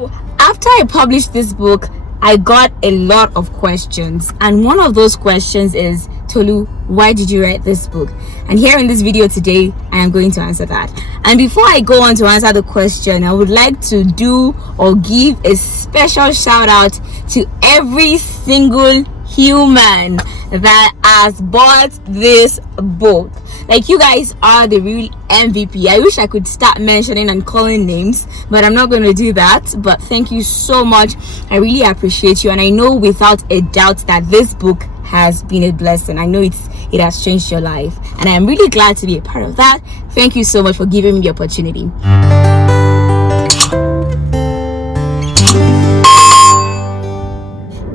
After I published this book, I got a lot of questions, and one of those questions is, Tolu, why did you write this book? And here in this video today, I am going to answer that. And before I go on to answer the question, I would like to do or give a special shout out to every single human that has bought this book. Like, you guys are the real MVP. I wish I could start mentioning and calling names, but I'm not going to do that. But thank you so much. I really appreciate you, and I know without a doubt that this book has been a blessing. I know it has changed your life, and I'm really glad to be a part of that. Thank you so much for giving me the opportunity.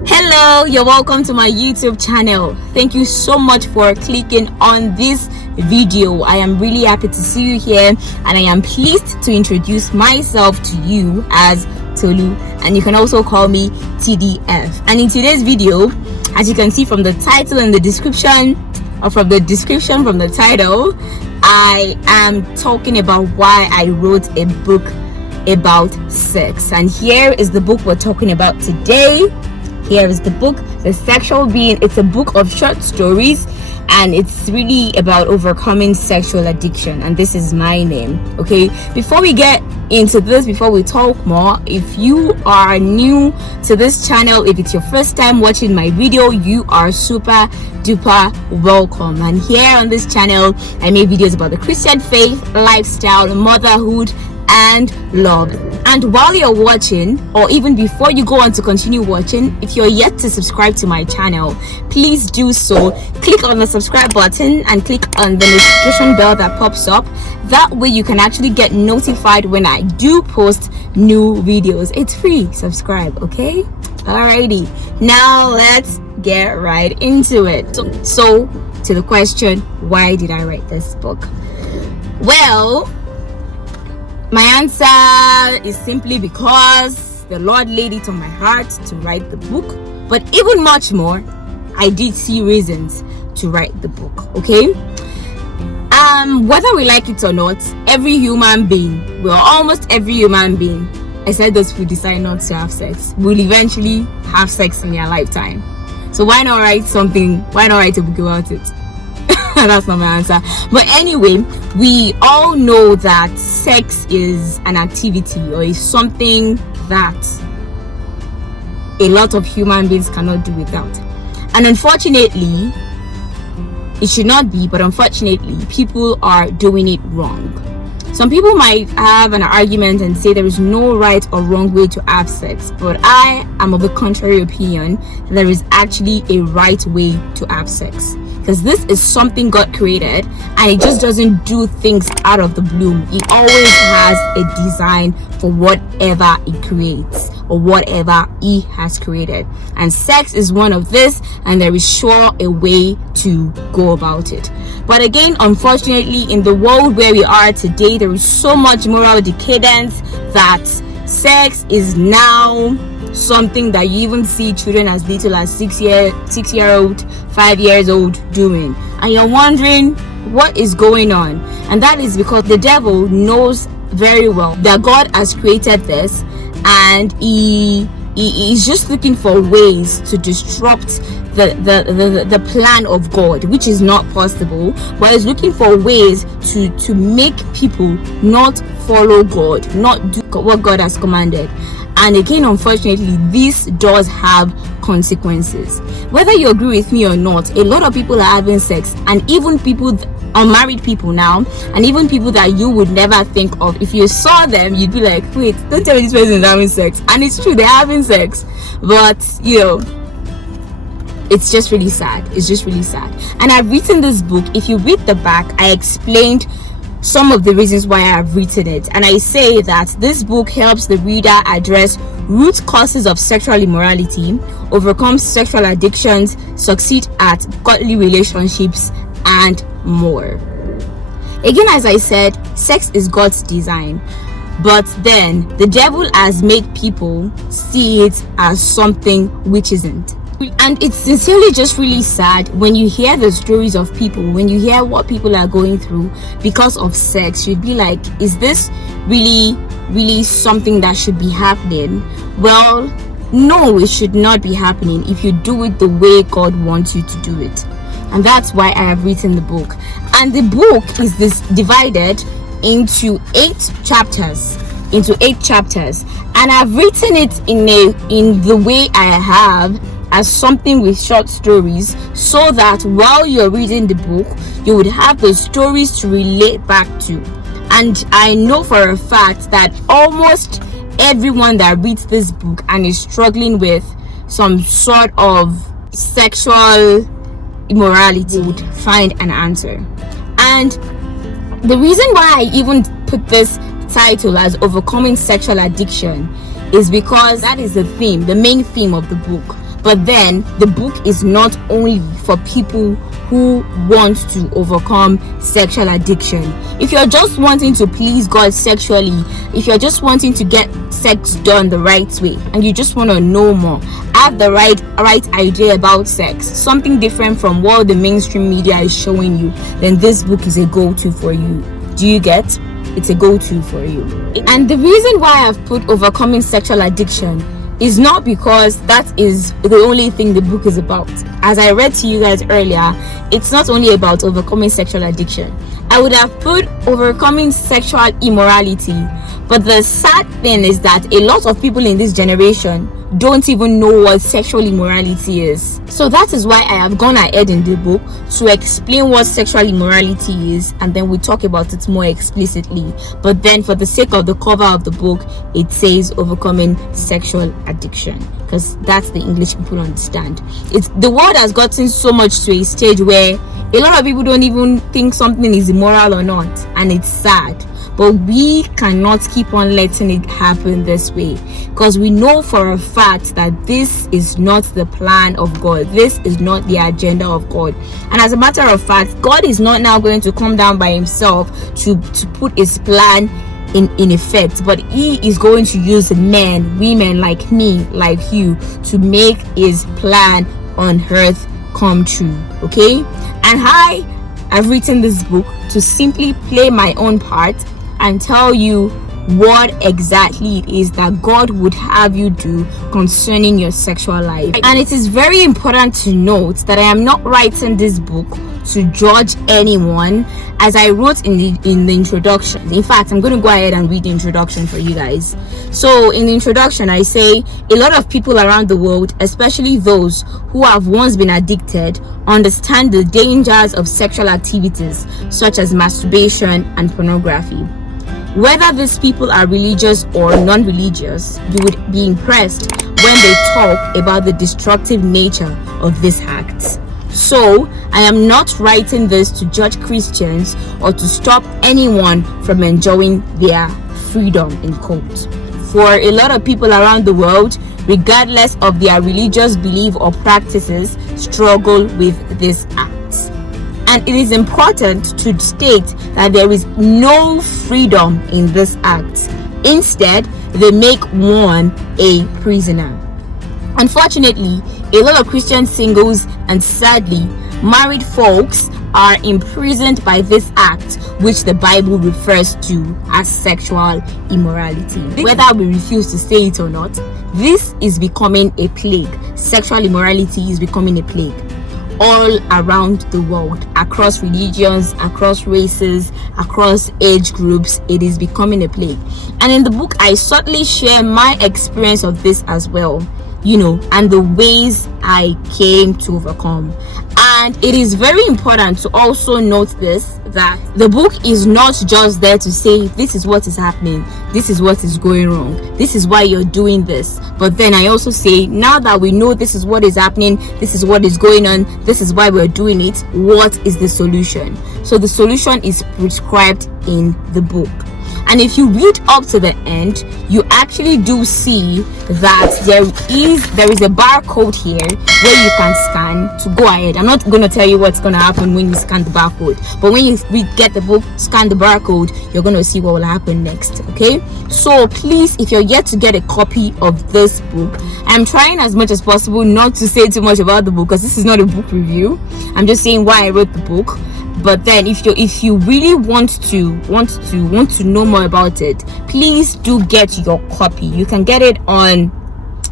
Hello, you're welcome to my YouTube channel. Thank you so much for clicking on this video. I am really happy to see you here, and I am pleased to introduce myself to you as Tolu, and you can also call me TDF. And in today's video, as you can see from the title and the description, or from the description from the title, I am talking about why I wrote a book about sex. And here is the book we're talking about today. Here is the book, The Sexual Being. It's a book of short stories, and it's really about overcoming sexual addiction, and this is my name. Okay, before we get into this, before we talk more, if you are new to this channel, if it's your first time watching my video, you are super duper welcome. And here on this channel, I make videos about the Christian faith, lifestyle, motherhood, and love. And while you're watching, or even before you go on to continue watching, if you're yet to subscribe to my channel, please do so. Click on the subscribe button and click on the notification bell that pops up. That way you can actually get notified when I do post new videos. It's free. Subscribe, okay? Alrighty, now let's get right into it. So to the question, why did I write this book? Well, my answer is simply because the Lord laid it on my heart to write the book. But even much more, I did see reasons to write the book, okay? Whether we like it or not, every human being, well, almost every human being, except those who decide not to have sex, will eventually have sex in their lifetime. So why not write something? Why not write a book about it? That's not my answer. But anyway, we all know that sex is an activity, or is something that a lot of human beings cannot do without. And unfortunately, it should not be, but unfortunately, people are doing it wrong. Some people might have an argument and say there is no right or wrong way to have sex, but I am of the contrary opinion that there is actually a right way to have sex. Because this is something God created, and it just doesn't do things out of the blue. It always has a design for whatever it creates, or whatever He has created. And sex is one of this, and there is sure a way to go about it. But again, unfortunately, in the world where we are today, there is so much moral decadence that sex is now something that you even see children as little as 6-year-old, 5 years old doing, and you're wondering what is going on. And that is because the devil knows very well that God has created this, and he is just looking for ways to disrupt the plan of God, which is not possible, but is looking for ways to make people not follow God, not do what God has commanded. And again, unfortunately, this does have consequences. Whether you agree with me or not, a lot of people are having sex, and even people, unmarried people now, and even people that you would never think of. If you saw them, you'd be like, wait, don't tell me this person is having sex. And it's true, they're having sex. But, you know, it's just really sad. It's just really sad. And I've written this book. If you read the back, I explained some of the reasons why I have written it, and I say that this book helps the reader address root causes of sexual immorality, overcome sexual addictions, succeed at godly relationships, and more. Again, as I said, sex is God's design, but then the devil has made people see it as something which isn't. And it's sincerely just really sad when you hear the stories of people, when you hear what people are going through because of sex. You'd be like, is this really really something that should be happening? Well, no, it should not be happening if you do it the way God wants you to do it. And that's why I have written the book. And the book is divided into 8 chapters. And I've written it in the way I have, as something with short stories, so that while you're reading the book, you would have the stories to relate back to. And I know for a fact that almost everyone that reads this book and is struggling with some sort of sexual immorality would find an answer. And the reason why I even put this title as Overcoming Sexual Addiction is because that is the main theme of the book. But then the book is not only for people who want to overcome sexual addiction. If you're just wanting to please God sexually, if you're just wanting to get sex done the right way, and you just want to know more, have the right idea about sex, something different from what the mainstream media is showing you, then this book is a go-to for you. Do you get? It's a go-to for you. And the reason why I've put Overcoming Sexual Addiction is not because that is the only thing the book is about. As I read to you guys earlier, it's not only about overcoming sexual addiction. I would have put overcoming sexual immorality, but the sad thing is that a lot of people in this generation don't even know what sexual immorality is. So that is why I have gone ahead in the book to explain what sexual immorality is, and then we talk about it more explicitly. But then for the sake of the cover of the book, it says overcoming sexual addiction, because that's the English people understand. The world has gotten so much to a stage where a lot of people don't even think something is immoral or not, and it's sad. But we cannot keep on letting it happen this way, because we know for a fact that this is not the plan of God. This is not the agenda of God. And as a matter of fact, God is not now going to come down by himself to put his plan in effect, but he is going to use men, women like me, like you, to make his plan on earth come true. Okay? And I've written this book to simply play my own part and tell you what exactly it is that God would have you do concerning your sexual life. And it is very important to note that I am not writing this book to judge anyone, as I wrote in the introduction. In fact, I'm going to go ahead and read the introduction for you guys. So in the introduction, I say a lot of people around the world, especially those who have once been addicted, understand the dangers of sexual activities such as masturbation and pornography. Whether these people are religious or non-religious, you would be impressed when they talk about the destructive nature of these acts. So, I am not writing this to judge Christians or to stop anyone from enjoying their freedom, in quotes. For a lot of people around the world, regardless of their religious belief or practices, struggle with these acts. And it is important to state that there is no freedom in this act. Instead, they make one a prisoner. Unfortunately, a lot of Christian singles and sadly married folks are imprisoned by this act, which the Bible refers to as sexual immorality. Whether we refuse to say it or not, this is becoming a plague. Sexual immorality is becoming a plague all around the world, across religions, across races, across age groups. It is becoming a plague. And in the book, I certainly share my experience of this as well, and the ways I came to overcome. And it is very important to also note this, that the book is not just there to say this is what is happening, this is what is going wrong, this is why you're doing this. But then I also say, now that we know this is what is happening, this is what is going on, this is why we're doing it, what is the solution? So the solution is prescribed in the book. And if you read up to the end, you actually do see that there is a barcode here where you can scan to go ahead. I'm not going to tell you what's going to happen when you scan the barcode, but when you get the book, scan the barcode, you're going to see what will happen next. Okay, so please, if you're yet to get a copy of this book, I'm trying as much as possible not to say too much about the book, because this is not a book review. I'm just saying why I wrote the book. But then if you really want to know more about it, please do get your copy. You can get it on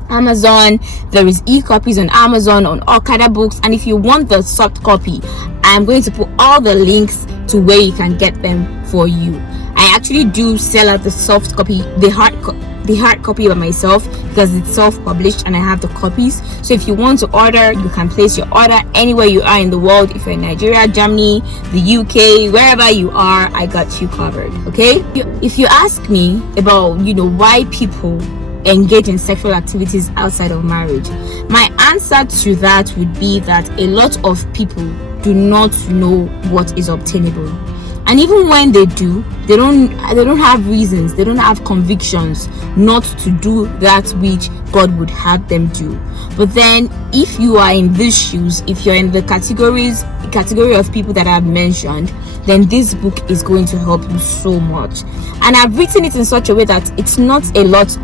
Amazon. There is e-copies on Amazon, on Okada Books, and if you want the soft copy, I'm going to put all the links to where you can get them for you. I actually do sell out the soft copy, the hard copy by myself, because it's self-published and I have the copies. So if you want to order, you can place your order anywhere you are in the world. If you're in Nigeria, Germany, the UK, wherever you are, I got you covered. Okay, if you ask me about why people engage in sexual activities outside of marriage, my answer to that would be that a lot of people do not know what is obtainable. And even when they do, they don't have reasons, they don't have convictions not to do that which God would have them do. But then if you are in these shoes, if you're in the category of people that I've mentioned, then this book is going to help you so much. And I've written it in such a way that it's not a lot,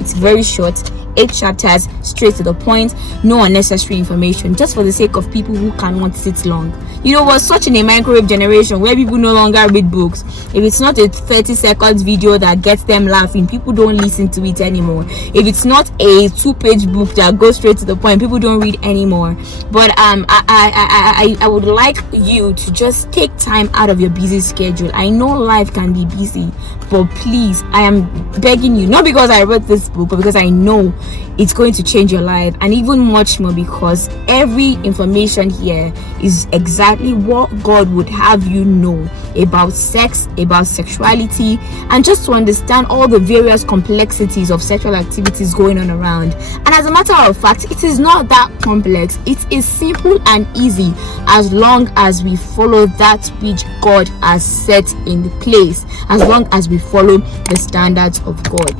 it's very short, 8 chapters, straight to the point, no unnecessary information, just for the sake of people who cannot sit long. We're such in a microwave generation where people no longer read books. If it's not a 30-second video that gets them laughing, people don't listen to it anymore. If it's not a 2-page book that goes straight to the point, people don't read anymore. But I would like you to just take time out of your busy schedule. I know life can be busy, but please, I am begging you, not because I wrote this book, but because I know it's going to change your life, and even much more because every information here is exactly what God would have you know about sex, about sexuality, and just to understand all the various complexities of sexual activities going on around. And as a matter of fact, it is not that complex. It is simple and easy as long as we follow that which God has set in place, as long as we follow the standards of God.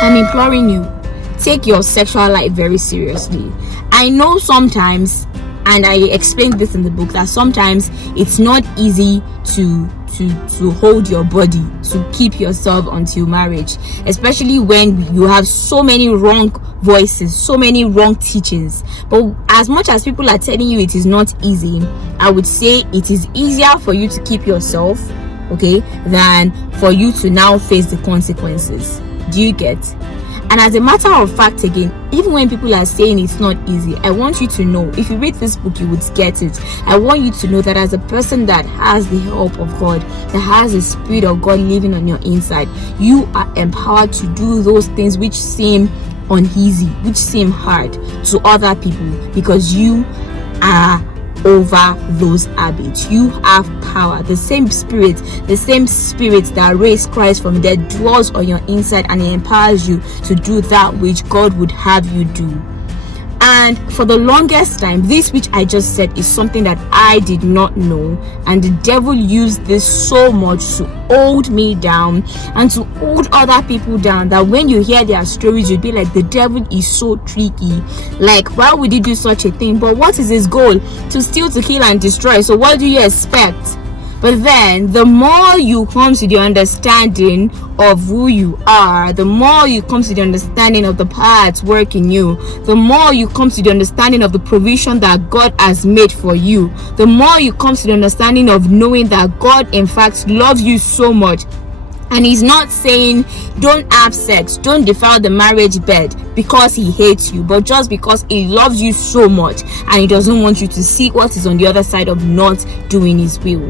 I'm imploring you, take your sexual life very seriously. I know sometimes, and I explained this in the book, that sometimes it's not easy to hold your body, to keep yourself until marriage, especially when you have so many wrong voices, so many wrong teachings. But as much as people are telling you it is not easy, I would say it is easier for you to keep yourself, okay, than for you to now face the consequences. Do you get? And as a matter of fact, again, even when people are saying it's not easy, I want you to know, if you read this book, you would get it. I want you to know that as a person that has the help of God, that has the Spirit of God living on your inside, you are empowered to do those things which seem uneasy, which seem hard to other people, because you are over those habits. You have power. The same spirit that raised Christ from the dead dwells on your inside, and it empowers you to do that which God would have you do. And for the longest time, this which I just said is something that I did not know, and the devil used this so much to hold me down and to hold other people down, that when you hear their stories, you'd be like, the devil is so tricky. Like, why would he do such a thing? But what is his goal? To steal, to kill, and destroy. So what do you expect? But then the more you come to the understanding of who you are, the more you come to the understanding of the power at work in you, the more you come to the understanding of the provision that God has made for you, the more you come to the understanding of knowing that God in fact loves you so much. And he's not saying don't have sex, don't defile the marriage bed because he hates you, but just because he loves you so much and he doesn't want you to see what is on the other side of not doing his will.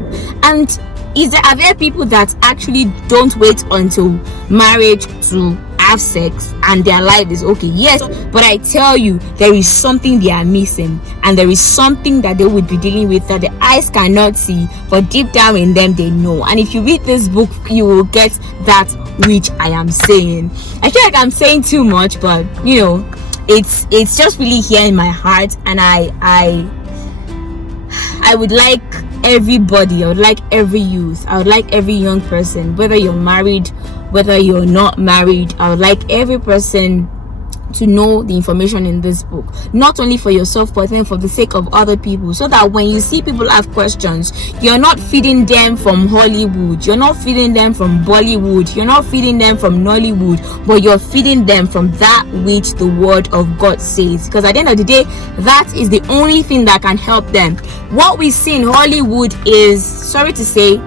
And are there people that actually don't wait until marriage to have sex and their life is okay? Yes, but I tell you, there is something they are missing, and there is something that they would be dealing with that the eyes cannot see, but deep down in them they know. And if you read this book, you will get that which I am saying. I feel like I'm saying too much, but it's just really here in my heart, and I would like everybody, I would like every youth, I would like every young person, whether you're married, whether you're not married, I would like every person to know the information in this book, not only for yourself but then for the sake of other people, so that when you see people have questions, you're not feeding them from Hollywood, you're not feeding them from Bollywood, you're not feeding them from Nollywood, but you're feeding them from that which the word of God says. Because at the end of the day, that is the only thing that can help them. What we see in Hollywood is, sorry to say,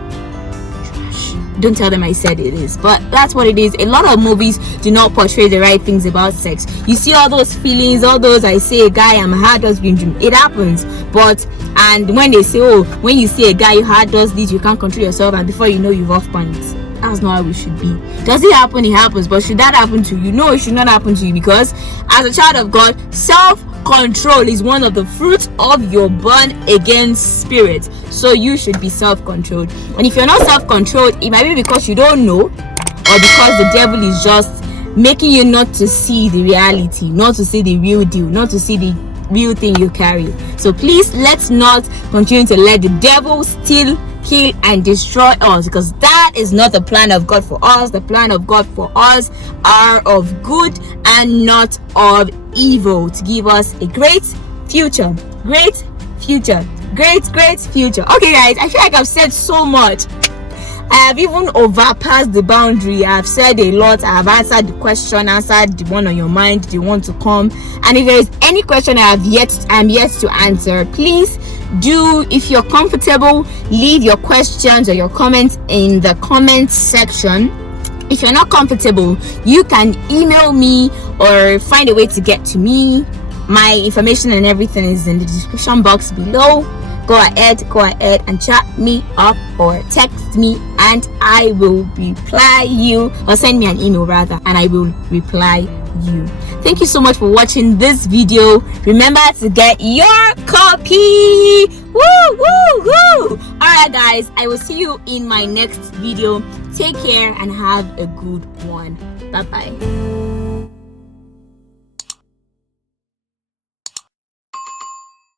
don't tell them I said it is, but that's what it is. A lot of movies do not portray the right things about sex. You see all those feelings, all those I say a guy, I'm hard does being dream. It happens, but and when they say, oh, when you see a guy, your heart does this, you can't control yourself, and before you know, you've off pants. That's not how it should be. Does it happen? It happens. But should that happen to you? No, it should not happen to you, because as a child of God, self-control is one of the fruits of your born again spirit. So you should be self-controlled. And if you're not self-controlled, it might be because you don't know, or because the devil is just making you not to see the reality, not to see the real deal, not to see the real thing you carry. So please, let's not continue to let the devil steal, kill and destroy us, because that is not the plan of God for us. The plan of God for us are of good and not of evil, to give us a great future. Great future. Great future. Okay guys, I feel like I've said so much. I have even overpassed the boundary. I have said a lot. I have answered the question, answered the one on your mind, the one to come. And if there is any question I'm yet to answer, please do, if you're comfortable, leave your questions or your comments in the comment section. If you're not comfortable, you can email me or find a way to get to me. My information and everything is in the description box below. Go ahead and chat me up or text me, and I will reply you, or send me an email rather, and I will reply you. Thank you so much for watching this video. Remember to get your copy. Woo! Alright guys, I will see you in my next video. Take care and have a good one. Bye bye.